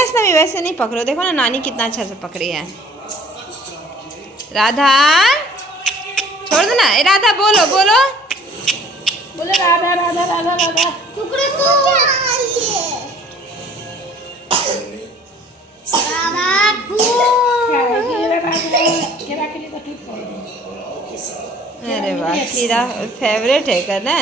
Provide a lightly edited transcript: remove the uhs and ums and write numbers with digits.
वैष्णवी वैसे नहीं पकड़ो, देखो ना नानी कितना अच्छा से पकड़ी है। राधा छोड़ दो ना, ए राधा बोलो बोलो बोलो राधा राधा राधा राधा। टुकड़े को केरा के लिए तो ठीक है। अरे वाह, खीरा फेवरेट है का ना।